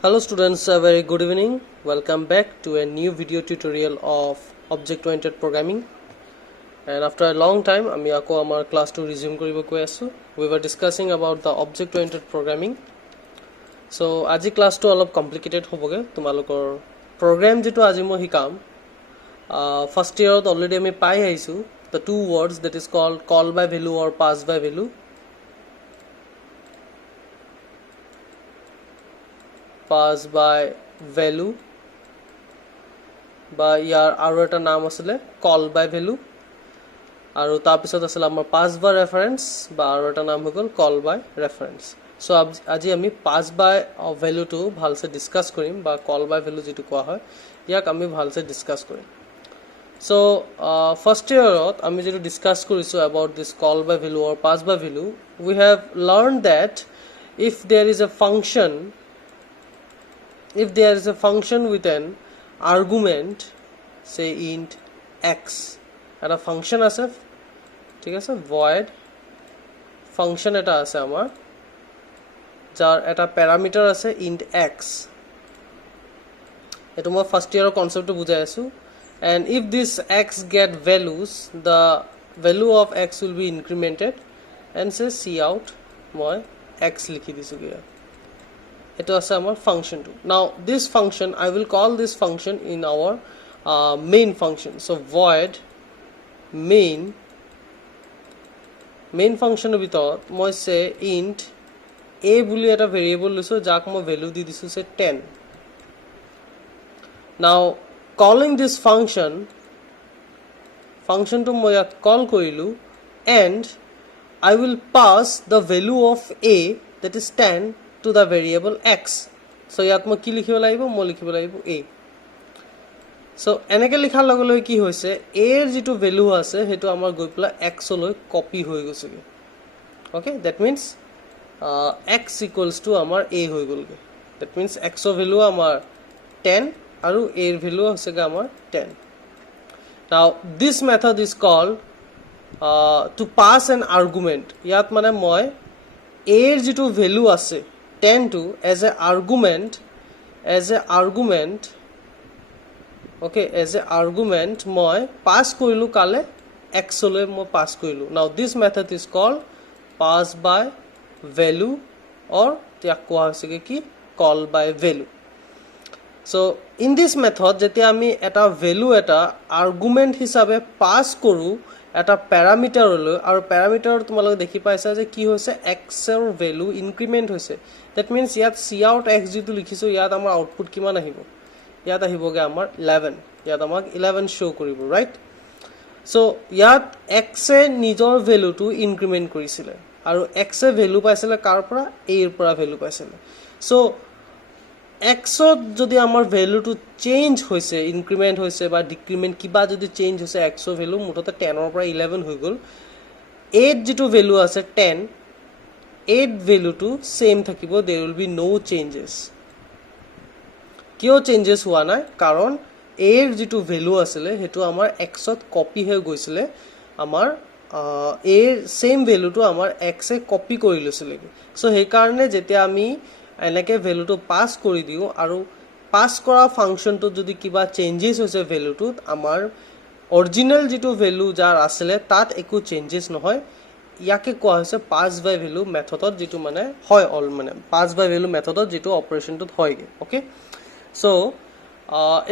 Hello students, a very good evening. Welcome back to a new video tutorial of object-oriented programming. And after a long time, আমি আকৌ আমাৰ class to resume কৰিব কৈ আছো. We were discussing about the object-oriented programming. So আজি class to অলপ complicated হ'বগে তোমালোকৰ program যেটো আজি মই শিকাম first year already আমি পাই আহিছো the two words that is called call by value or pass by value. Pass by value বা ইয়াৰ আৰু এটা নাম আছিল call by value আৰু তাৰ পিছত আছিল আমাৰ pass by reference বা আৰু এটা নাম হৈ গ'ল call by reference. সো আজি আমি pass by value টো ভালসে ডিসকাস কৰিম বা call by value যেটো কোৱা হয় ইয়াক আমি ভালসে ডিসকাস কৰিম. So first year আমি যেটো ডিসকাস কৰিছো about this call by value or pass by value, we have learned that if there is a function with an argument say int x and a function আছে ঠিক আছে void function এটা আছে আমাৰ যাৰ এটা প্যাৰামিটাৰ আছে int x এটো মই ফাৰ্স্ট ইয়াৰৰ কনসেপ্টটো বুজাই আছো and if this x get values the value of x will be incremented and say cout মই x লিখি দিছো গিয়া it was our function too. Now this function I will call this function in our main function. So void main function ভিতৰত মই say int a বুলি এটা variable লৈছো যাক মই value দি দিছো say 10. Now calling this function to মই ইয়াত call কৰিলো and I will pass the value of a that is 10 to the variable x. So ইয়াত মই কি লিখিব লাগিব মই লিখিব লাগিব a. So এনেকে লিখাৰ লগে লগে কি হৈছে a এৰ যেটো ভ্যালু আছে হেতু আমাৰ গৈ প্লা x লৈ কপি হৈ গৈছে. Okay, that means x equals to আমাৰ a হৈ গলগে. That means x ৰ ভ্যালু আমাৰ 10 আৰু a এৰ ভ্যালু হৈছে আমাৰ 10. Now this method is called to pass an argument. ইয়াত মানে মই a এর যেটো ভ্যালু আছে 10 to as a argument okay as a argument মই pass কৰিলো কালে x লৈ মই pass কৰিলো. Now this method is called pass by value or ইয়াক কোৱা হৈছে কি call by value. So in this method যেতিয়া আমি এটা value এটা argument হিচাপে pass কৰো এটা প্যাৰামিটাৰ লৈ আৰু প্যাৰামিটাৰ তোমালোকে দেখি পাইছা যে কি হৈছে x এৰ ভ্যালু ইনক্ৰিমেন্ট হৈছে. That means ইয়াত cout x যেটো লিখিছো ইয়াত আমাৰ আউটপুট কিমান আহিব ইয়াত আহিবগে আমাৰ 11 ইয়াত আমাক 11 শো কৰিব ৰাইট. সো ইয়াত x এ নিজৰ ভ্যালুটো ইনক্ৰিমেন্ট কৰিছিল আৰু x এ ভ্যালু পাইছিল কাৰ পৰা a এৰ পৰা ভ্যালু পাইছিল. সো x ত যদি আমাৰ ভ্যালুটো চেঞ্জ হৈছে ইনক্ৰিমেন্ট হৈছে বা ডিক্ৰিমেন্ট কিবা যদি চেঞ্জ হৈছে x ৰ ভ্যালু মুঠতে 10 ৰ পৰা 11 হৈ গল. 8 যেটো ভ্যালু আছে 10 8 ভ্যালু টু সেম থাকিব there will be no changes. কিয় চেঞ্জেস হোৱা নাই কাৰণ a এৰ যেটো ভ্যালু আছিল হেতু আমাৰ x ত কপি হৈ গৈছিল আমাৰ a এৰ সেম ভ্যালুটো আমাৰ x এ কপি কৰি লৈছিল. সো সেই কাৰণে যেতিয়া আমি এনেকে ভ্যালুটো পাস কৰি দিও আৰু পাস কৰা ফাংশনটো যদি কিবা চেঞ্জেস হৈছে ভ্যালুটোত আমাৰ অৰিজিনাল যেটো ভ্যালু যাৰ আছিল তাত একো চেঞ্জেস নহয়. ইয়াকে কোৱা হৈছে পাস বাই ভ্যালু মেথডত যেটো মানে হয় অল মানে পাস বাই ভ্যালু মেথডত যেটো অপাৰেশনটোত হয়গে. ওকে, সো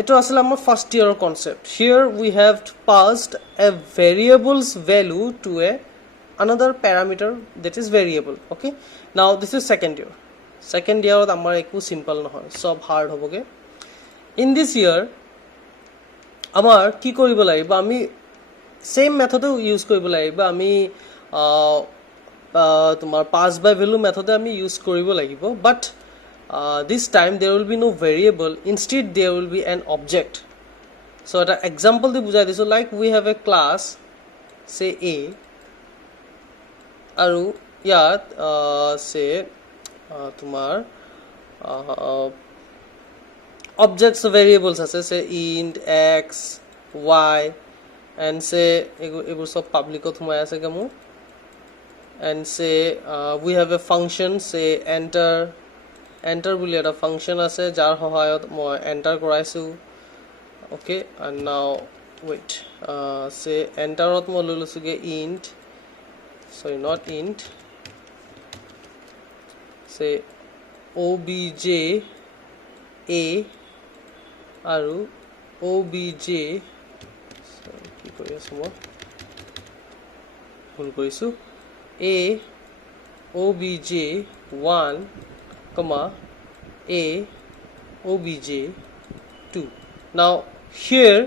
এটো আছিল আমাৰ ফাৰ্স্ট ইয়াৰৰ concept. Here we have passed a variable's value to another parameter that is variable. Okay, now this is second year. Second year আমাৰ একো সিম্পল নহয়, সব হাৰ্ড হবগে. In this year আমাৰ কি কৰিব লাগিব আমি সেম মেথডও ইউজ কৰিব লাগিব. আমি তোমাৰ pass by value মেথডে আমি ইউজ কৰিব লাগিব, but this time there will be no variable, instead there will be an object. So এটা example দি বুজাই দিছো, like we have a class say a আৰু ইয়াত say তোমাৰ objects variables আছে say int x y and say এইবোৰ সব পাবলিকত সোমাই আছে কেমু and say we have a function say enter enter বুলি এটা ফাংচন আছে যাৰ সহায়ত মই এন্টাৰ কৰাইছো okay and now wait say enterত মই লৈ লৈছোগে int sorry not int say obj a আৰু obj কি কৰি আছো মই ভুল কৰিছো a obj 1 comma a obj 2 now here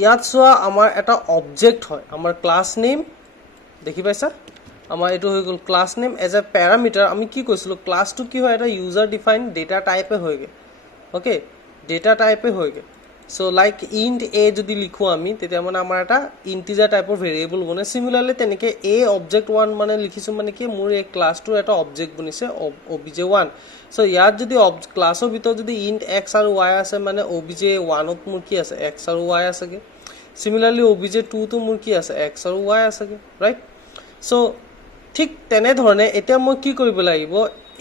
ইয়াত সোয়া আমাৰ এটা অবজেক্ট হয় আমাৰ ক্লাস নেম দেখি পাইছা আমাৰ এটো হৈ গল class name as a parameter আমি কি কৈছিলো ক্লাসটো কি হয় এটা ইউজাৰ ডিফাইন্ড ডেটা টাইপে হয়গে ওকে ডেটা টাইপে হয়গে so like int a যদি লিখো আমি তেতিয়া মানে আমাৰ এটা ইন্টিজাৰ টাইপৰ ভেৰিয়েবল বনে সিমিলাৰলি তেনেকে a object 1 মানে লিখিছো মানে কি মোৰ এই ক্লাসটোৰ এটা অবজেক্ট বনিছে obj1 so ইয়াত যদি ক্লাসৰ ভিতৰত যদি int x আৰু y আছে মানে obj1 ত মোৰ কি আছে x আৰু y আছেগে সিমিলাৰলি obj2 তো মোৰ কি আছে x আৰু y আছেগে ৰাইট so ঠিক তেনে ধৰণে এতিয়া মই কি কৰিব লাগিব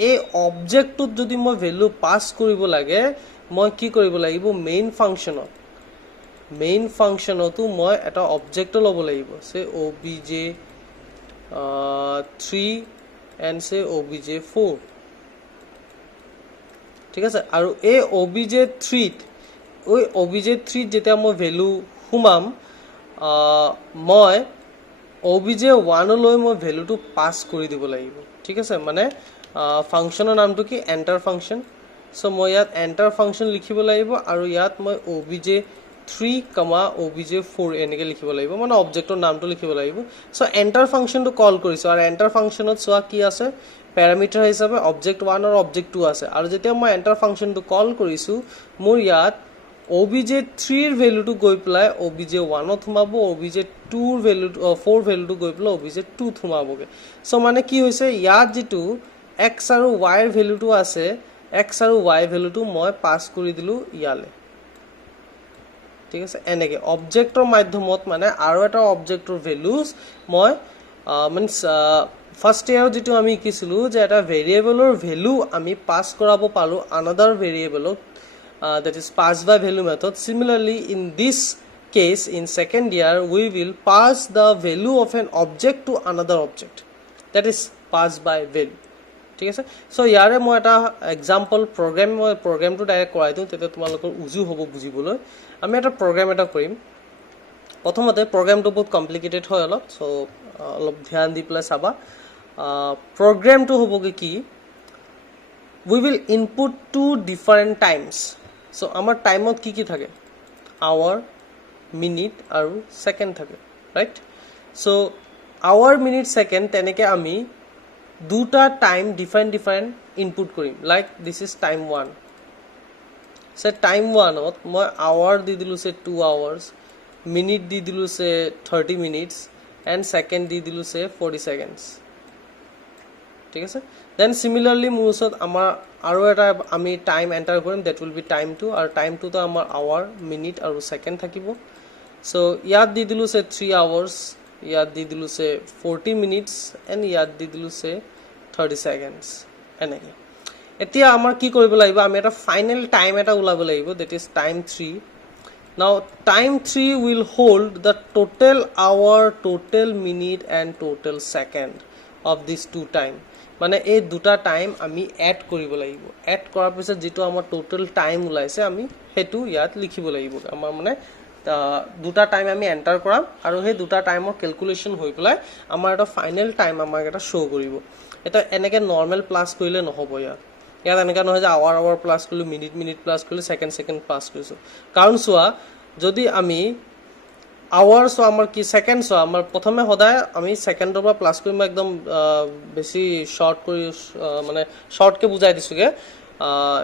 এই অবজেক্টটোত যদি মই ভ্যালু পাস কৰিব লাগে মই কি কৰিব লাগিব মেইন ফাংশনটো মই এটা অবজেক্ট ল'ব লাগিব সে obj3 and সে obj4 ঠিক আছে আৰু এই obj3 ত ওই obj3 যেতিয়া মই ভ্যালু হুমাম মই obj1 লৈ মই ভ্যালুটো পাস কৰি দিব লাগিব ঠিক আছে মানে ফাংশনৰ নামটো কি এন্টাৰ ফাংশন so মই ইয়াত enter function লিখিব লাগিব আৰু ইয়াত মই obj3 obj4 এনেকে লিখিব লাগিব মানে অবজেক্টৰ নামটো লিখিব লাগিব so enter function টো কল কৰিছো আৰু enter functionত সোয়া কি আছে প্যাৰামিটাৰ হিচাপে object1 আৰু object2 আছে আৰু যেতিয়া মই enter function টো কল কৰিছো মোৰ ইয়াত obj3 ৰ ভ্যালুটো গৈ প্লাই obj1 ত থুমাবো obj2 ৰ ভ্যালুটো 4 ভ্যালুটো গৈ প্লাই obj2 থুমাবগে so মানে কি হৈছে ইয়াত যেটো x আৰু y ৰ ভ্যালুটো আছে x আৰু y ভ্যালুটো মই পাস কৰি দিলু ইয়ালে ঠিক আছে এনেকে অবজেক্টৰ মাধ্যমত মানে আৰু এটা অবজেক্টৰ ভ্যালুজ মই মিন্স ফাৰ্স্ট ইয়াৰ যেটো আমি কিছিলু যে এটা ভেৰিয়েবলৰ ভ্যালু আমি পাস কৰাব পালো another variable that is pass by value method similarly in this case in second year we will pass the value of an object to another object that is pass by value ঠিক আছে so ইয়াৰে মই এটা example প্ৰগ্ৰামটো direct কৰাই দিও তেতে তোমালোকৰ উজু হ'ব বুজিবলৈ আমি এটা প্ৰগ্ৰাম এটা কৰিম প্ৰথমতে প্ৰগ্ৰামটো বহুত কমপ্লিকেটেড হয় অলপ সো অলপ ধ্যান দি প্লাস চাবা প্ৰগ্ৰামটো হ'ব কি we will input two different times so আমাৰ টাইমত কি থাকে hour minute আৰু second থাকে right so hour minute second তেনেকে আমি দুটা টাইম different input কৰিম like this is time 1 so time 1 ত মই hour দি দিলু সে 2 hours minute দি দিলু সে 30 minutes and second দি দিলু সে 40 seconds ঠিক আছে then similarly মুসত আমাৰ আৰু এটা আমি টাইম এন্টাৰ কৰিম that will be time 2 আৰু time 2 তো আমাৰ hour minute আৰু second থাকিব so ইয়াত দি দিলু সে 3 hours ইয়াত দি দিলু সে 40 minutes and ইয়াত দি দিলু সে 30 seconds এনেকে এতিয়া আমাৰ কি কৰিব লাগিব আমি এটা ফাইনাল টাইম এটা উলাব লাগিব that is time 3 now time 3 will hold the total hour total minute and total second of these two time মানে এই দুটা টাইম আমি এড কৰিব লাগিব এড কৰাৰ পিছত যেটো আমাৰ টোটাল টাইম উলাইছে আমি হেতু ইয়াত লিখিব লাগিব আমাৰ মানে দুটা টাইম আমি এন্টাৰ কৰাম আৰু সেই দুটা টাইমৰ ক্যালকুলেশন হৈ পেলাই আমাৰ এটা ফাইনাল টাইম আমাক এটা শো কৰিব এটা এনেকে নৰমাল প্লাস কৰিলে নহব ইয়াত এনেকা নহয় যে আৱাৰ প্লাস কৰিলো মিনিট প্লাস কৰিলো সেকেন্ড প্লাস কৰিছো কাৰণ সোয়া যদি আমি আৱাৰ সো আমাৰ কি সেকেন্ড সো আমাৰ প্ৰথমে সদায় আমি সেকেন্ডৰ পৰা প্লাস কৰিম একদম বেছি শৰ্ট কৰি মানে শৰ্টকে বুজাই দিছোগে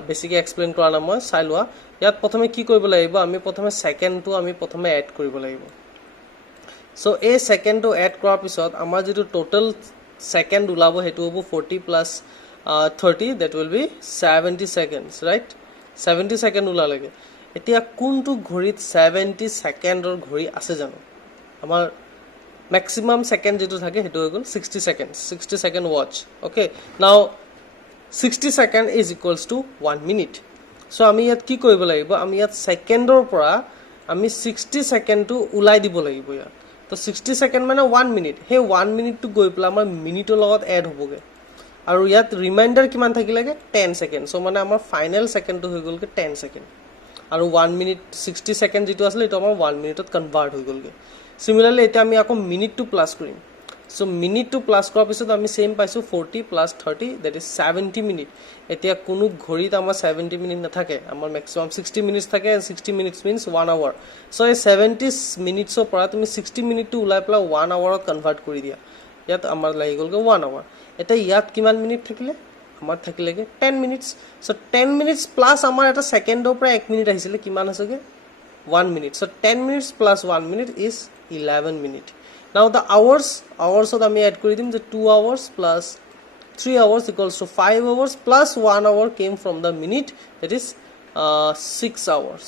বেছিকে এক্সপ্লেইন কৰা না মই চাই লোৱা ইয়াত প্ৰথমে কি কৰিব লাগিব আমি প্ৰথমে সেকেন্ডটো আমি প্ৰথমে এড কৰিব লাগিব সো এই সেকেন্ডটো এড কৰাৰ পিছত আমাৰ যেটো টোটাল সেকেন্ড উলাব হেতু হ'ব 40 plus 30 that will be 70 seconds right 70 second উলালেগে এতিয়া কোনটো ঘড়িত 70 সেকেন্ডৰ ঘড়ি আছে জানো আমাৰ ম্যাক্সিমাম সেকেন্ড যেটো থাকে হেতু হৈ গল 60 seconds 60 second watch okay now 60 second is equals to 1 minute so আমি ইয়াত কি কৰিব লাগিব আমি ইয়াত সেকেন্ডৰ পৰা আমি 60 সেকেন্ডটো উলাই দিব লাগিব ইয়াত তো 60 সেকেন্ড মানে 1 মিনিট হে 1 মিনিটটো গৈ পেলা আমাৰ মিনিটৰ লগত এড হ'বগে আৰু ইয়াত ৰিমাইন্ডাৰ কিমান থাকিলেগে 10 সেকেন্ড সো মানে আমাৰ ফাইনাল সেকেন্ডটো হৈ গলগে 10 সেকেন্ড আৰু 1 মিনিট 60 সেকেন্ড যেটো আছিল এটো আমাৰ 1 মিনিটত কনভাৰ্ট হৈ গলগে সিমিলাৰলি এটা আমি আকৌ মিনিটটো প্লাস কৰিম সো মিনিটটো প্লাস কৰাৰ পিছত আমি সেম পাইছো 40 প্লাস 30 দ্যাট ইজ 70 মিনিট এতিয়া কোনো ঘড়ীত আমাৰ 70 মিনিট নাথাকে আমাৰ ম্যাক্সিমাম 60 মিনিটস থাকে and 60 minutes means 1 hour so এই 70 মিনিটছৰ পৰা তুমি 60 মিনিটটো উলাই পেলা 1 hourত কনভাৰ্ট কৰি দিয়া ইয়াত আমাৰ লাগি গলগে 1 hour এটা ইয়াত কিমান মিনিট থাকিলে আমাৰ থাকিলেগে 10 মিনিটস সো 10 মিনিটস প্লাস আমাৰ এটা সেকেন্ডৰ পৰা 1 মিনিট আহিছিলে কিমান আছেগে 1 minute so 10 minutes plus 1 minute is 11 minute now the hours of আমি add কৰি দিম যে 2 hours plus 3 hours equals to 5 hours plus 1 hour came from the minute that is 6 hours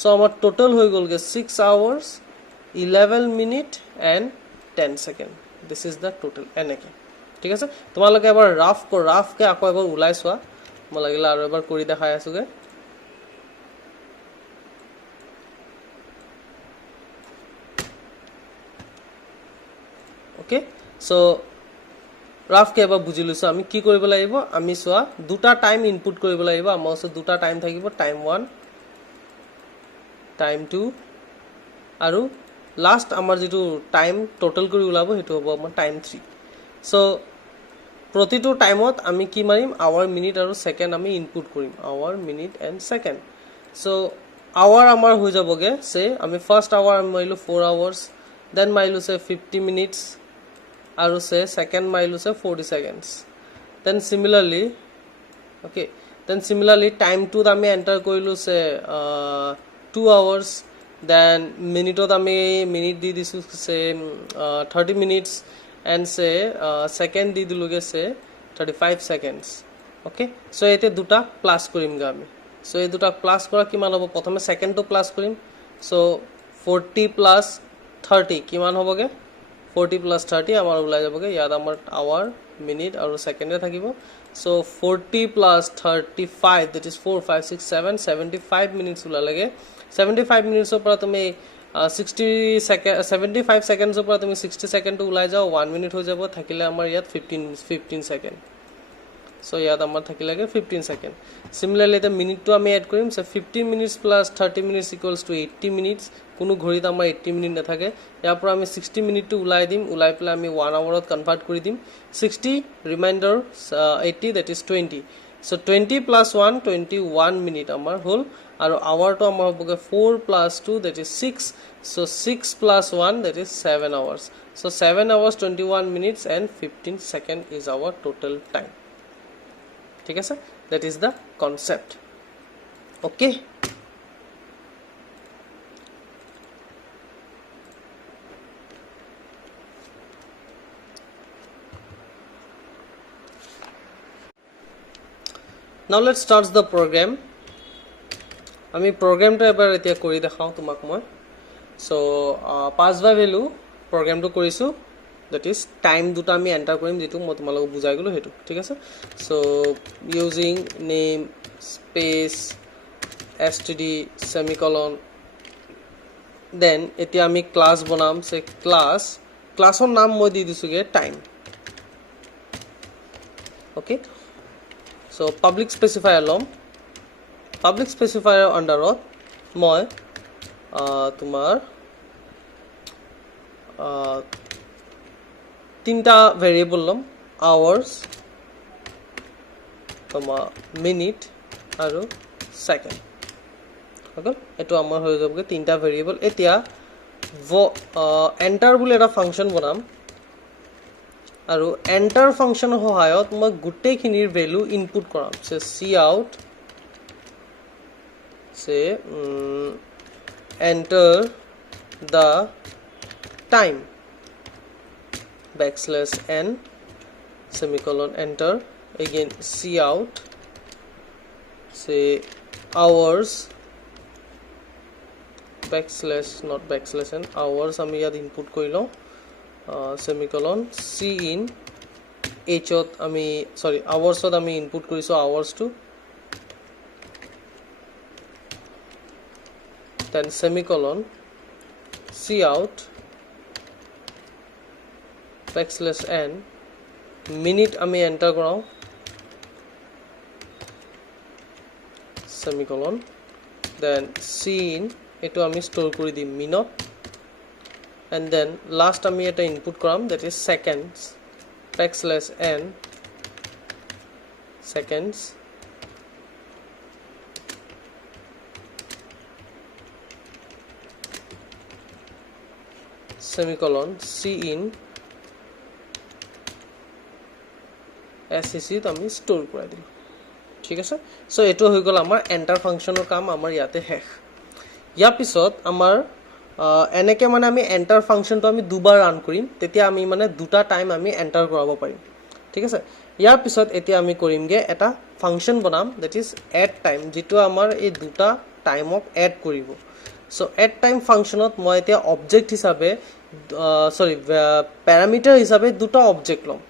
so আমাৰ total হৈ গলগে 6 hours 11 minute and 10 second this is the total এনেকে ঠিক আছে তোমালোকে এবাৰ ৰাফ কে আকৌ এবাৰ উলাই সোৱা মই লাগিলা আৰু এবাৰ কৰি দেখাই আছোগে okay so rough ke aba bujilu so ami ki koribo lagibo ami soa duta time input koribo lagibo amar so duta time thakibo time 1 time 2 aru last amar jitu time total kori ulabo hetu hobo amar time 3 so protitu time ot ami ki marim hour minute aru second ami input korim hour minute and second so hour amar hoi jaboge say ami first hour ami mailu 4 hours then mailu say 50 minutes aru say second mailu say 40 seconds then similarly time 2 ami enter koilu say 2 hours then minute ot ami minute di disu say 30 minutes and say second di diluge say 35 seconds okay so ete duta plus korim ga ami so ei duta plus kora kiman hobo prothome second to plus korim so 40 plus 30 kiman hoboge 40 plus 30 amar ulai jaboge yad amar hour minute aru second e thakibo so 40 plus 35 that is 4 5 6 7 75 minutes ulalage 75 minutes opora tumi 60 second 75 seconds opora tumi 60 second to ulai jao 1 minute ho jabo thakile amar yad 15 second so yad amar thakilage 15 second similarly the minute to ami add korim so 15 minutes plus 30 minutes equals to 80 minutes কোনো ঘড়িত আমাৰ 80 minute নাথাকে ইয়াৰ পৰা আমি 60 minute two উলাই দিম উলাই পেলা আমি 1 আৱাৰত কনভাৰ্ট কৰি দিম 60 reminder 80 that is 20 so 20 plus 1 21 minute আমাৰ হল আৰু আৱাৰটো আমাৰ হ'বগে 4 plus 2 that is 6 so 6 plus 1 that is 7 hours so 7 hours 21 minutes and 15 second is our total time ঠিক আছে that is the concept okay now let's start the program ami program ta ebar etia kori dekhao tumak moi so pass by value program to korisu that is time duta ami enter korim jitu moi tumalok bujai golo hetu thik ase so using name space std semicolon then etia ami class banam se class or naam moi di disu ge time okay so public specifier lom public specifier underot moi tumar tinta variable lom hours minute aru second okay eto amar hoye jaboge tinta variable etia enter bole eta function banam আৰু enter function সহায়ত মই গুটে খিনিৰ value input কৰাম সে cout সে enter the time \n semicolon enter again cout say hours not \n hours আমি ইয়াত input কৰিলো semicolon cin hত আমি সৰি আৱাৰ্ছত আমি ইনপুট কৰিছো আৱাৰ্ছটো then semicolon cout \n minute আমি এন্টাৰ কৰাও semicolon then cin এটো আমি ষ্টৰ কৰি দিম মিনত and then last আমি এটা ইনপুট কৰাম that is seconds \n seconds semicolon cin sec তো আমি ষ্টৰ কৰাই দিম ঠিক আছে সো এটো হৈ গল আমাৰ এন্টাৰ ফাংচনৰ কাম আমাৰ ইয়াতে শেষ ইয়াৰ পিছত আমাৰ এনেকে মানে আমি এন্টাৰ ফাংচনটো আমি দুবাৰ ৰান কৰিম তেতিয়া আমি মানে দুটা টাইম আমি এন্টাৰ কৰাব পাৰিম ঠিক আছে ইয়াৰ পিছত এতিয়া আমি কৰিমগে এটা ফাংচন বনাম দ্যাট ইজ এড টাইম যেটো আমাৰ এই দুটা টাইমক এড কৰিব সো এড টাইম ফাংচনত মই এতিয়া অবজেক্ট হিচাপে প্যাৰামিটাৰ হিচাপে দুটা অবজেক্ট লম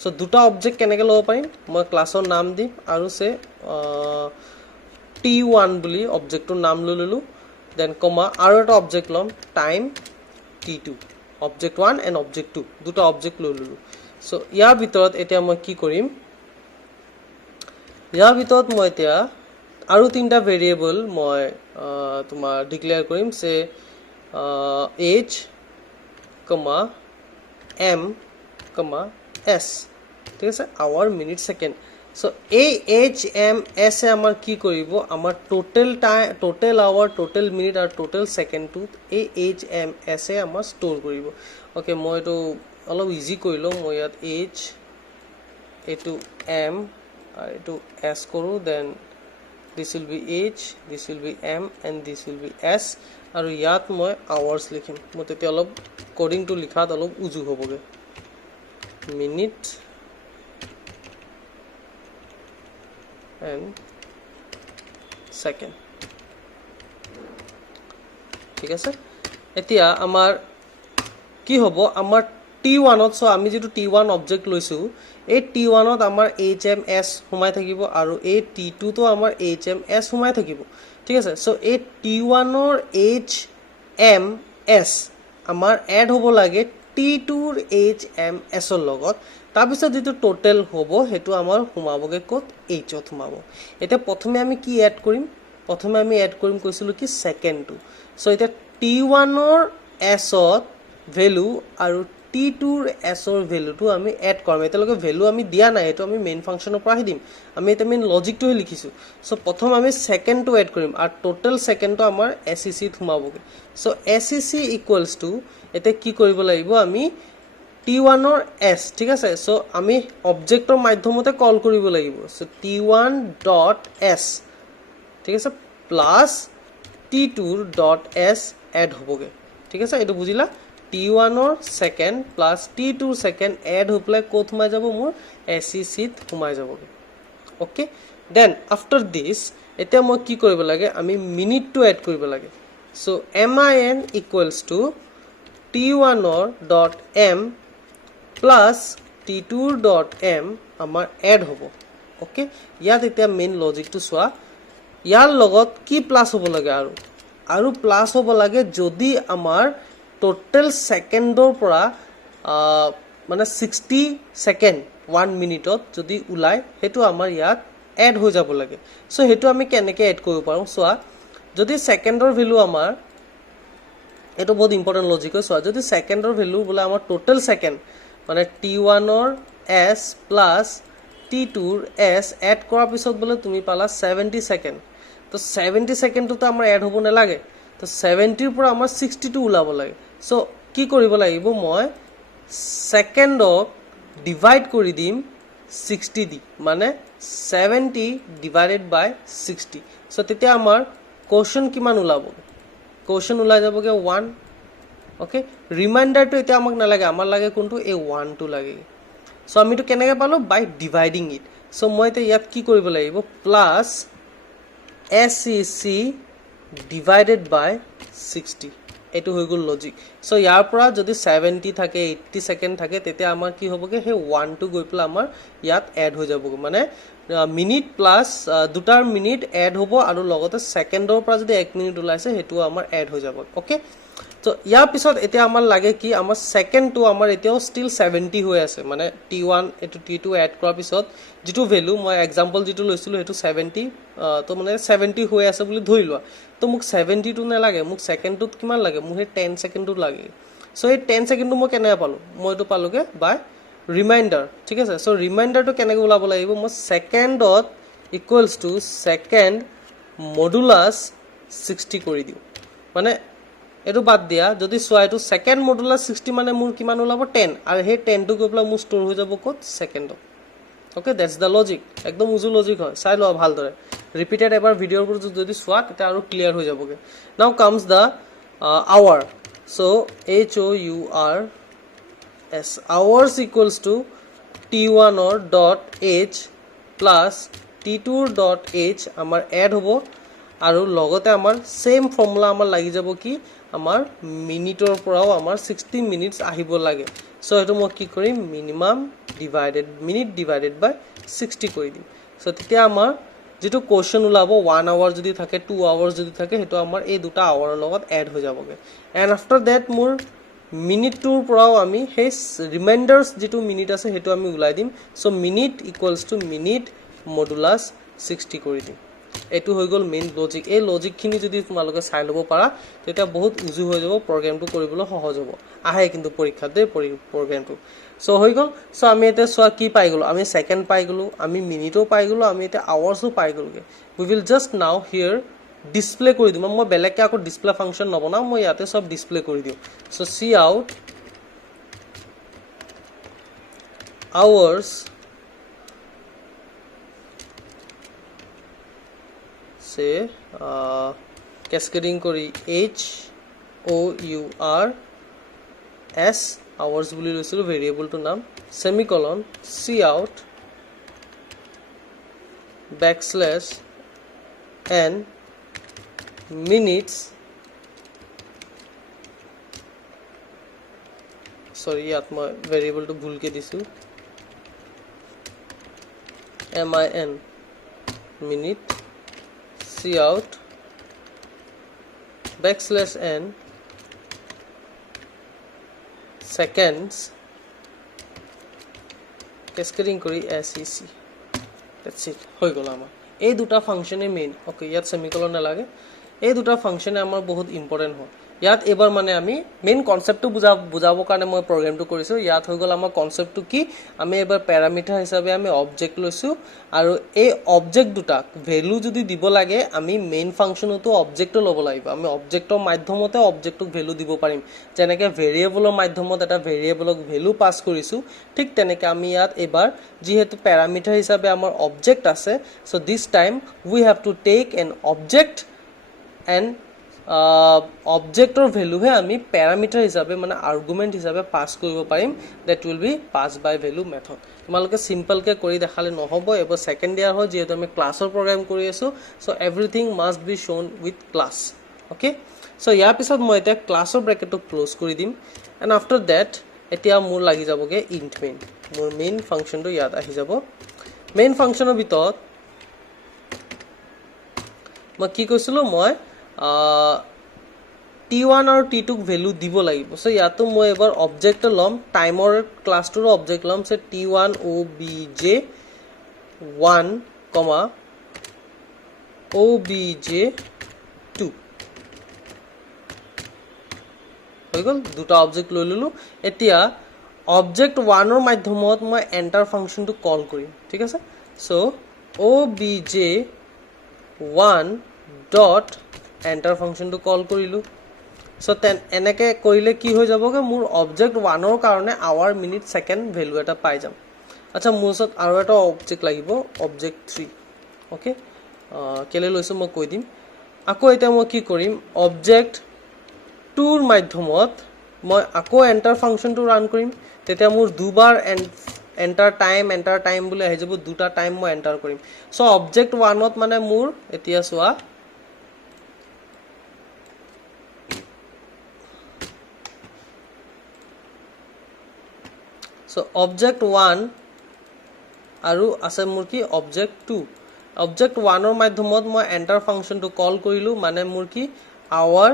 সো দুটা অবজেক্ট কেনেকৈ লব পাৰিম মই ক্লাছৰ নাম দিম আৰু সে t1 বুলি অবজেক্টৰ নাম ললো then comma আৰু এটা অবজেক্ট লম time t2 object 1 and object 2 দুটা অবজেক্ট ললো সো ইয়াৰ ভিতৰত এতিয়া মই কি কৰিম ইয়াৰ ভিতৰত মই এতিয়া আৰু তিনটা ভেৰিয়েবল মই তোমাৰ ডিক্লেয়াৰ কৰিম সে age comma m comma s ঠিক আছে আৱাৰ মিনিট সেকেন্ড সো এই h m s এ আমাৰ কি কৰিব আমাৰ total time total hour total minute আৰু টোটাল সেকেন্ড টু এই h m s এ আমাৰ ষ্টৰ কৰিব ওকে মই এটো অলপ ইজি কৰিলো মই ইয়াত h এটো m আৰু এটো s কৰো then this will be h this will be m and this will be s আৰু ইয়াত মই আৱাৰ্স লিখিম মই তেতিয়া অলপ কোডিং টু লিখাত অলপ উজু হ'বগে মিনিট and second ঠিক আছে এতিয়া আমাৰ কি হ'ব আমাৰ t1 ত সো আমি যেটো t1 অবজেক্ট লৈছো এই t1 ত আমাৰ hms সোমাই থাকিব আৰু এই t2 তো আমাৰ hms সোমাই থাকিব ঠিক আছে সো এই t1 ৰ hms আমাৰ এড হ'ব লাগে t2 ৰ hms ৰ লগত তাৰ পিছত যেটো টোটাল হ'ব হেতু আমাৰ সোমাবগে কোত h ত সোমাব এটা প্ৰথমে আমি কি এড কৰিম প্ৰথমে আমি এড কৰিম কৈছিলো কি সেকেন্ড টু সো এটা t1 ৰ s ত ভ্যালু আৰু t2 ৰ s ৰ ভ্যালুটো আমি এড কৰিম এটালৈকে ভ্যালু আমি দিয়া নাই এটো আমি মেইন ফাংচনৰ পৰা দিম আমি এটা মেইন লজিকটো লিখিছো সো প্ৰথম আমি সেকেন্ড টু এড কৰিম আৰু টোটাল সেকেন্ড তো আমাৰ sec ত সোমাবগে সো sec ইকুৱেলস টু এটা কি কৰিব লাগিব আমি t1 ৰ s ঠিক আছে সো আমি অবজেক্টৰ মাধ্যমতে কল কৰিব লাগিব সো t1.s ঠিক আছে plus t2 dot s add হ'বগে ঠিক আছে এটো বুজিলা t1 ৰ সেকেন্ড প্লাস t2 ৰ সেকেন্ড এড হৈ প্লাই কোত সোমাই যাব মোৰ sec ত সোমাই যাবগে ওকে দেন আফটাৰ দিস এটা মই কি কৰিব লাগে আমি মিনিট টু এড কৰিব লাগে সো min ইকুৱেলস টু t1 ৰ ডট m প্লাস t2 ৰ ডট m আমাৰ এড হ'ব ওকে ইয়াত এটা মেইন লজিকটো সোৱা ইয়াৰ লগত কি প্লাস হ'ব লাগে আৰু প্লাস হ'ব লাগে যদি আমাৰ টোটাল সেকেন্ডৰ পৰা মানে 60 সেকেন্ড 1 মিনিটত যদি উলাই হেতু আমাৰ ইয়াত এড হৈ যাব লাগে সো হেতু আমি কেনেকৈ এড কৰিব পাৰো সোৱা যদি সেকেন্ডৰ ভ্যালু আমাৰ এটো বহুত ইম্পৰ্টেন্ট লজিক সোৱা যদি সেকেন্ডৰ ভ্যালু বলে আমাৰ টোটাল সেকেন্ড মানে t1 ৰ s প্লাস t2 ৰ s এড কৰাৰ পিছত বলে তুমি পালা 70 সেকেন্ড তো 70 সেকেন্ড তো আমাৰ এড হ'ব নালাগে তো 70 ৰ পৰা আমাৰ 62 উলাব লাগে সো কি কৰিব লাগিব মই সেকেন্ডক ডিভাইড কৰি দিম 60 দি মানে 70 ডিভাইডেড বাই 60 সো তেতিয়া আমাৰ কোশ্চন কিমান উলাব কোশ্চন উলাই যাবগে 1 ওকে ৰিমাইন্ডাৰ তো এটা আমাক নালাগে আমাৰ লাগে কোনটো এই 1 টো লাগে সো আমি তো কেনেকৈ পালো বাই ডিভাইডিং ইট সো মই তে ইয়াত কি কৰিব লাগিব প্লাস sec ডিভাইডেড বাই 60 এটো হৈ গল লজিক সো ইয়াৰ পৰা যদি 70 থাকে 80 সেকেন্ড থাকে তেতিয়া আমাৰ কি হ'বগে হে 1 টো গৈ পেলা আমাৰ ইয়াত এড হৈ যাবগে মানে মিনিট প্লাস দুটাৰ মিনিট এড হ'ব আৰু লগতে সেকেন্ডৰ পৰা যদি 1 মিনিট ওলাইছে হেতু আমাৰ এড হৈ যাব ওকে তো ইয়াৰ পিছত এতিয়া আমাৰ লাগে কি আমাৰ সেকেন্ড টো আমাৰ এতিয়াও স্টিল 70 হৈ আছে মানে t1 এটো t2 এড কৰাৰ পিছত যেটো ভ্যালু মই এক্সাম্পল যেটো লৈছিলো হেতু 70 তো মানে 70 হৈ আছে বুলি ধৰি লোৱা তো মোক 70 টো নালাগে মোক সেকেন্ডটোত কিমান লাগে মোক 10 সেকেন্ডটো লাগে সো এই 10 সেকেন্ডটো মই কেনে পালো মই এটো পালোগে বাই ৰিমাইন্ডাৰ ঠিক আছে সো ৰিমাইন্ডাৰটো কেনেকৈ ওলাব লাগিব মই সেকেন্ডত ইকুৱেলছ টু সেকেন্ড মডুলাস 60 কৰি দিও মানে এটো বাদ দিয়া যদি সোয়া এটো সেকেন্ড মডুলাস 60 মানে মোৰ কিমান ওলাব 10 আৰু হে 10 টো গৈ পেলা মোৰ ষ্টৰ হৈ যাব কত সেকেন্ডত ওকে দ্যাটস দ্য লজিক একদম উজু লজিক হয় চাই লোৱা ভালদৰে ৰিপিটেড এবাৰ ভিডিওৰ পৰা যদি সোয়া তেতিয়া আৰু ক্লিয়াৰ হৈ যাবগে now comes the hour so h o u r s hours equals to t1 or dot h plus t2 dot h আমাৰ এড হ'ব আৰু লগতে আমাৰ সেম ফৰ্মুলা আমাৰ লাগি যাব কি আমাৰ মিনিটৰ পৰাও আমাৰ 60 মিনিটস আহিব লাগে সো এটো মই কি কৰিম মিনিমাম ডিভাইডেড মিনিট ডিভাইডেড বাই 60 কৰি দিম সো তেতিয়া আমাৰ যেটো কোৱেশ্চন ওলাব 1 আৱাৰ যদি থাকে 2 আৱাৰ যদি থাকে হেতু আমাৰ এই দুটা আৱাৰৰ লগত এড হৈ যাবগে এন্ড আফটাৰ দ্যাট মোৰ মিনিট টুৰ পৰাও আমি হে ৰিমাইন্ডাৰস যেটো মিনিট আছে হেতু আমি উলাই দিম so minute equals to minute modulus 60 কৰি দিম এটো হৈ গল মেইন লজিক এই লজিক খিনি যদি তোমালোকে চাই লব পাৰা তেতিয়া বহুত উজু হৈ যাব প্ৰগ্ৰামটো কৰিবলৈ সহজ হ'ব আহে কিন্তু পৰীক্ষাত দে প্ৰগ্ৰামটো সো হৈ গল সো আমি এটা সোয়া কি পাই গলো আমি সেকেন্ড পাই গলো আমি মিনিটও পাই গলো আমি এটা আৱাৰ্সও পাই গলোগে উই will just now here display কৰি দিম মই বেলেগকে আকৌ ডিসপ্লে ফাংচন নবনাও মই ইয়াতে সব ডিসপ্লে কৰি দিও সো সি আউট আৱাৰ্স से cascading करी h o u r s hours বুলি লৈছিলো ভেৰিয়েবল টো নাম semicolon c out backslash n minutes sorry ইয়াত মই ভেৰিয়েবল টো ভুলকে দিছো min minute c out backslash n seconds cascading কৰি sec that's it হৈ গল আমাৰ এই দুটা ফাংশনে মেইন ওকে ইয়াত সেমিকলন নালাগে এই দুটা ফাংশনে আমাৰ বহুত ইম্পৰ্টেন্ট হয় ইয়াত এবাৰ মানে আমি মেইন কনসেপ্টটো বুজাব কাৰণে মই প্ৰগ্ৰামটো কৰিছো ইয়াত হৈ গল আমাৰ কনসেপ্টটো কি আমি এবাৰ প্যাৰামিটাৰ হিচাপে আমি অবজেক্ট লৈছো আৰু এই অবজেক্ট দুটা ভ্যালু যদি দিব লাগে আমি মেইন ফাংশনটো অবজেক্টটো ল'ব লাগিব আমি অবজেক্টৰ মাধ্যমতে অবজেক্টক ভ্যালু দিব পাৰিম যেনেকৈ ভেৰিয়েবলৰ মাধ্যমত এটা ভেৰিয়েবলক ভ্যালু পাস কৰিছো ঠিক তেনেকৈ আমি ইয়াত এবাৰ যেহেতু প্যাৰামিটাৰ হিচাপে আমাৰ অবজেক্ট আছে so this time we have to take an object and অবজেক্টৰ ভ্যালু হে আমি প্যাৰামিটাৰ হিচাপে মানে আৰ্গুমেন্ট হিচাপে পাস কৰিব পাৰিম that will be pass by value method তোমালোকে সিম্পল কে কৰি দেখালে নহব এবাৰ সেকেন্ড ইয়াৰ হয় যেহেতু আমি ক্লাছৰ প্ৰগ্ৰাম কৰি আছো so everything must be shown with class okay so ইয়াৰ পিছত মই এটা ক্লাছৰ ব্ৰেকেটটো ক্লোজ কৰি দিম এন্ড আফটাৰ দ্যাট এতিয়া মোৰ লাগি যাবগে ইন্ট মেইন মোৰ মেইন ফাংশনটো ইয়াত আহি যাব মেইন ফাংশনৰ ভিতৰত মই কি কৈছিলো মই t1 আৰু t2 ক ভ্যালু দিব লাগিব সো ইয়াতো মই এবাৰ অবজেক্ট লম টাইমৰ ক্লাছটোৰ অবজেক্ট লম সে t1 obj1 obj2 হৈ গল দুটা অবজেক্ট লৈ ললো এতিয়া অবজেক্ট 1 ৰ মাধ্যমত মই এন্টাৰ ফাংশনটো কল কৰিম ঠিক আছে সো obj1 ডট এন্টাৰ ফাংশনটো কল কৰিলো সো তেন এনেকে কৰিলে কি হৈ যাবগে মোৰ অবজেক্ট 1 ৰ কাৰণে আৱাৰ মিনিট সেকেন্ড ভ্যালু এটা পাই যাম আচ্ছা মোৰ ওচৰত আৰু এটা অবজেক্ট লাগিব অবজেক্ট 3 ওকে কেলে লৈছো মই কৈ দিম আকৌ এটা মই কি কৰিম অবজেক্ট 2 ৰ মাধ্যমত মই আকৌ এন্টাৰ ফাংশনটো ৰান কৰিম তেতিয়া মোৰ দুবাৰ এন্টাৰ টাইম বুলি আহি যাব দুটা টাইম মই এন্টাৰ কৰিম সো অবজেক্ট 1 ত মানে মোৰ এতিয়া সোয়া সো অবজেক্ট 1 আৰু আছে মোৰ কি অবজেক্ট 2 অবজেক্ট 1 ৰ মাধ্যমত মই এন্টাৰ ফাংচনটো কল কৰিলো মানে মোৰ কি আৱাৰ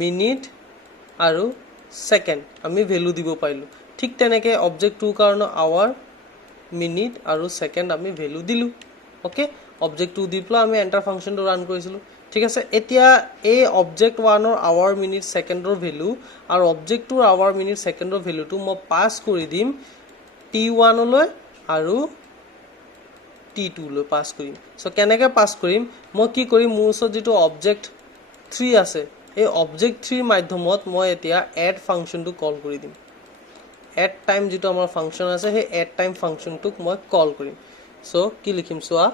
মিনিট আৰু সেকেন্ড আমি ভ্যালু দিব পাইলো ঠিক তেনেকে অবজেক্ট 2 কাৰণে আৱাৰ মিনিট আৰু সেকেন্ড আমি ভ্যালু দিলু ওকে অবজেক্ট 2 দি প্লা আমি এন্টাৰ ফাংচনটো ৰান কৰিছিলো ঠিক আছে এতিয়া এই অবজেক্ট 1 ৰ আৱাৰ মিনিট সেকেন্ডৰ ভ্যালু আৰু অবজেক্ট 2 ৰ আৱাৰ মিনিট সেকেন্ডৰ ভ্যালুটো মই পাস কৰি দিম t1 লৈ আৰু t2 লৈ পাস কৰিম সো কেনেকৈ পাস কৰিম মই কি কৰিম মোৰ ওচৰত যেটো অবজেক্ট 3 আছে এই অবজেক্ট 3 ৰ মাধ্যমত মই এতিয়া এড ফাংচনটো কল কৰি দিম এড টাইম যেটো আমাৰ ফাংচন আছে সেই এড টাইম ফাংচনটোক মই কল কৰিম সো কি লিখিম সোয়া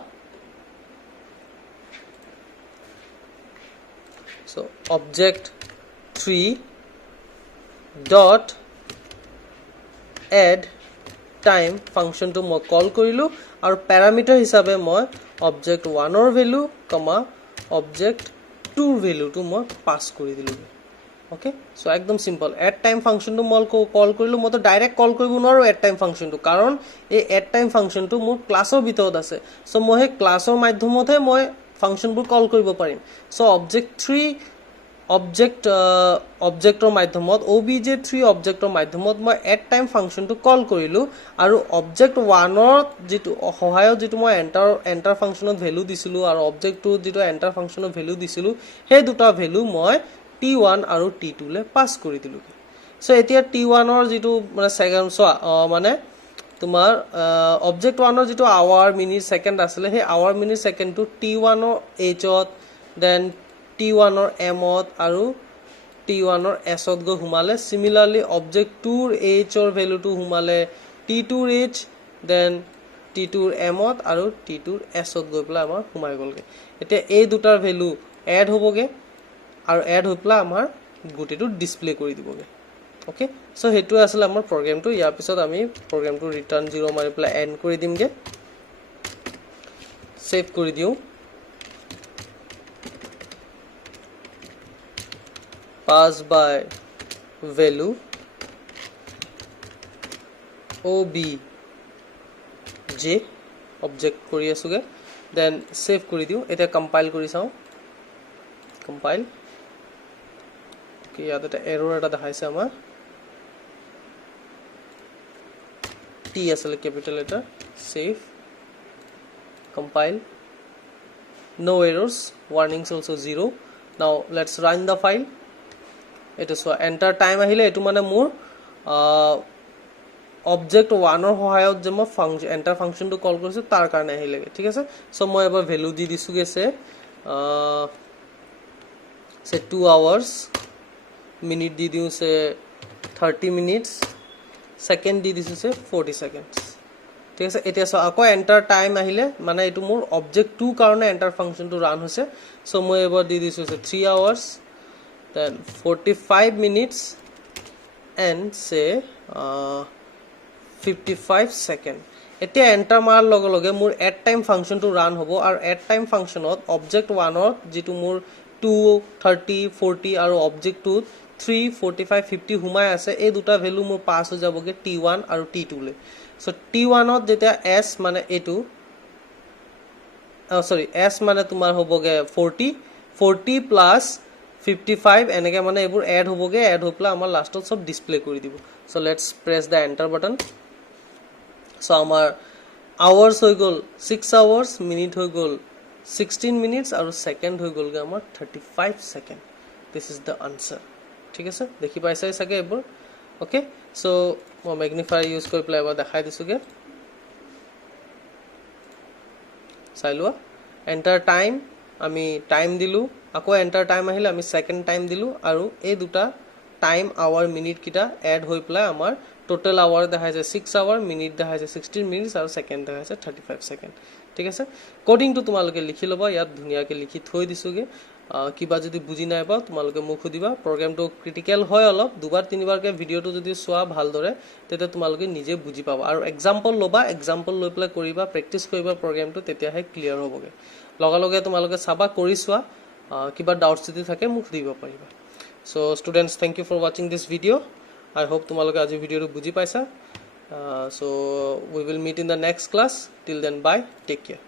so object 3 dot add time ফাংচনটো মই কল কৰিলো আৰু প্যাৰামিটাৰ হিচাপে মই অবজেক্ট 1 ৰ ভ্যালু কমা অবজেক্ট 2 ৰ ভ্যালুটো মই পাস কৰি দিলো ওকে সো একদম সিম্পল এড টাইম ফাংচনটো মই কল কৰিলো মই তো ডাইৰেক্ট কল কৰিব নোৱাৰো এড টাইম ফাংচনটো কাৰণ এই এড টাইম ফাংচনটো মোৰ ক্লাছৰ ভিতৰত আছে সো মই হে ক্লাছৰ মাধ্যমতে মই ফাংচনবোৰ কল কৰিব পাৰিম সো অবজেক্ট 3 অবজেক্টৰ মাধ্যমত obj3 অবজেক্টৰ মাধ্যমত মই এড টাইম ফাংচনটো কল কৰিলো আৰু অবজেক্ট 1 ৰ যেটো সহায়ত যেটো মই এন্টাৰ ফাংচনত ভ্যালু দিছিলো আৰু অবজেক্ট 2 যেটো এন্টাৰ ফাংচনত ভ্যালু দিছিলো সেই দুটা ভ্যালু মই t1 আৰু t2 লে পাস কৰি দিলো সো এতিয়া t1 ৰ যেটো মানে সেকেন্ড মানে তোমাৰ অবজেক্ট 1 ৰ যেটো আৱাৰ মিনিট সেকেন্ড আছিল সেই আৱাৰ মিনিট সেকেন্ডটো t1 ৰ h ত দেন t1 ৰ m ত আৰু t1 ৰ s ত গৈ হুমালে সিমিলাৰলি অবজেক্ট 2 ৰ h ৰ ভ্যালুটো হুমালে t2 ৰ h দেন t2 ৰ m ত আৰু t2 ৰ s ত গৈ প্লা আমাৰ হুমাই গলগে এতিয়া এই দুটাৰ ভ্যালু এড হ'বগে আৰু এড হৈ প্লা আমাৰ গুটেটো ডিসপ্লে কৰি দিবগে ওকে সো হেতু আছিল আমাৰ প্ৰগ্ৰামটো ইয়াৰ পিছত আমি প্ৰগ্ৰামটো ৰিটাৰ্ন 0 মাৰি প্লা এন্ড কৰি দিমগে সেভ কৰি দিও pass by value obj object কৰি আছোগে দেন সেভ কৰি দিও এটা কম্পাইল কৰি চাও কম্পাইল কি ইয়াত এটা এৰৰ এটা দেখাইছে আমাৰ t আসলে capital letter save compile no errors warnings also 0 now let's run the file এটা সো এন্টাৰ টাইম আহিলে এটো মানে মোৰ অবজেক্ট 1 ৰ সহায়ত যে মই ফাংচন এন্টাৰ ফাংচনটো কল কৰিছো তাৰ কাৰণে আহিলে ঠিক আছে সো মই এবাৰ ভ্যালু দি দিছো গেছে সে 2 আৱাৰ্স মিনিট দি দিউ সে 30 মিনিটস সেকেন্ড দি দিছো সে 40 সেকেন্ডস ঠিক আছে এতিয়া সো আকৌ এন্টাৰ টাইম আহিলে মানে এটো মোৰ অবজেক্ট 2 কাৰণে এন্টাৰ ফাংচনটো ৰান হৈছে সো মই এবাৰ দি দিছো সে 3 আৱাৰ্স then 45 minutes and say 55 second এতিয়া এন্টাৰ মাৰ লগে লগে মোৰ এড টাইম ফাংচনটো ৰান হ'ব আৰু এড টাইম ফাংচনত অবজেক্ট 1 ত যেটো মোৰ 2 30 40 আৰু অবজেক্ট 2 3 45 50 হুমাই আছে এই দুটা ভ্যালু মোৰ পাস হৈ যাবগে t1 আৰু t2 লে সো t1 ত যেতিয়া s মানে এটো সৰি s মানে তোমাৰ হ'বগে 40 প্লাস 55 এনেকে মানে এবোৰ এড হ'বগে এড হৈপলা আমাৰ লাষ্টত সব ডিসপ্লে কৰি দিব so let's press the enter button so আমাৰ আৱাৰ্স হৈ গল 6 আৱাৰ্স মিনিট হৈ গল 16 মিনিটস আৰু সেকেন্ড হৈ গলগে আমাৰ 35 second this is the answer ঠিক আছে দেখি পাইছাই সাগে এবোৰ ওকে সো মই ম্যাগনিফায়াৰ ইউজ কৰি প্লাই এবাৰ দেখাই দিছোগে চাইলোৱা এন্টাৰ টাইম আমি টাইম দিলু আকৌ এন্টাৰ টাইম আহিলে আমি সেকেন্ড টাইম দিলু আৰু এই দুটা টাইম আৱাৰ মিনিট কিটা এড হৈ প্লাই আমাৰ টোটাল আৱাৰ দেখাইছে 6 আৱাৰ মিনিট দেখাইছে 16 মিনিটস আৰু সেকেন্ড দেখাইছে 35 সেকেন্ড ঠিক আছে কোডিংটো তোমালোকে লিখি লবা ইয়াত ধুনিয়াকে লিখি থৈ দিছোগে কিবা যদি বুজি নাই পাও তোমালোকে মোক খুদিবা প্ৰগ্ৰামটো ক্ৰিটিক্যাল হয় অলপ দুবাৰ তিনিবাৰকে ভিডিওটো যদি সোৱা ভালদৰে তেতে তোমালোকে নিজে বুজি পাবা আৰু এক্সাম্পল লবা এক্সাম্পল লৈ প্লাই কৰিবা প্ৰেক্টিস কৰিবা প্ৰগ্ৰামটো তেতিয়াহে ক্লিয়াৰ হ'বগে লগা লগে তোমালোকে চাবা কৰি সোৱা কিবা ডাউটস যদি থাকে মোক দিব পাৰিবা so students thank you for watching this video I hope তোমালোকে আজি ভিডিঅ'টো বুজি পাইছা। So we will meet in the next class. Till then, bye. Take care.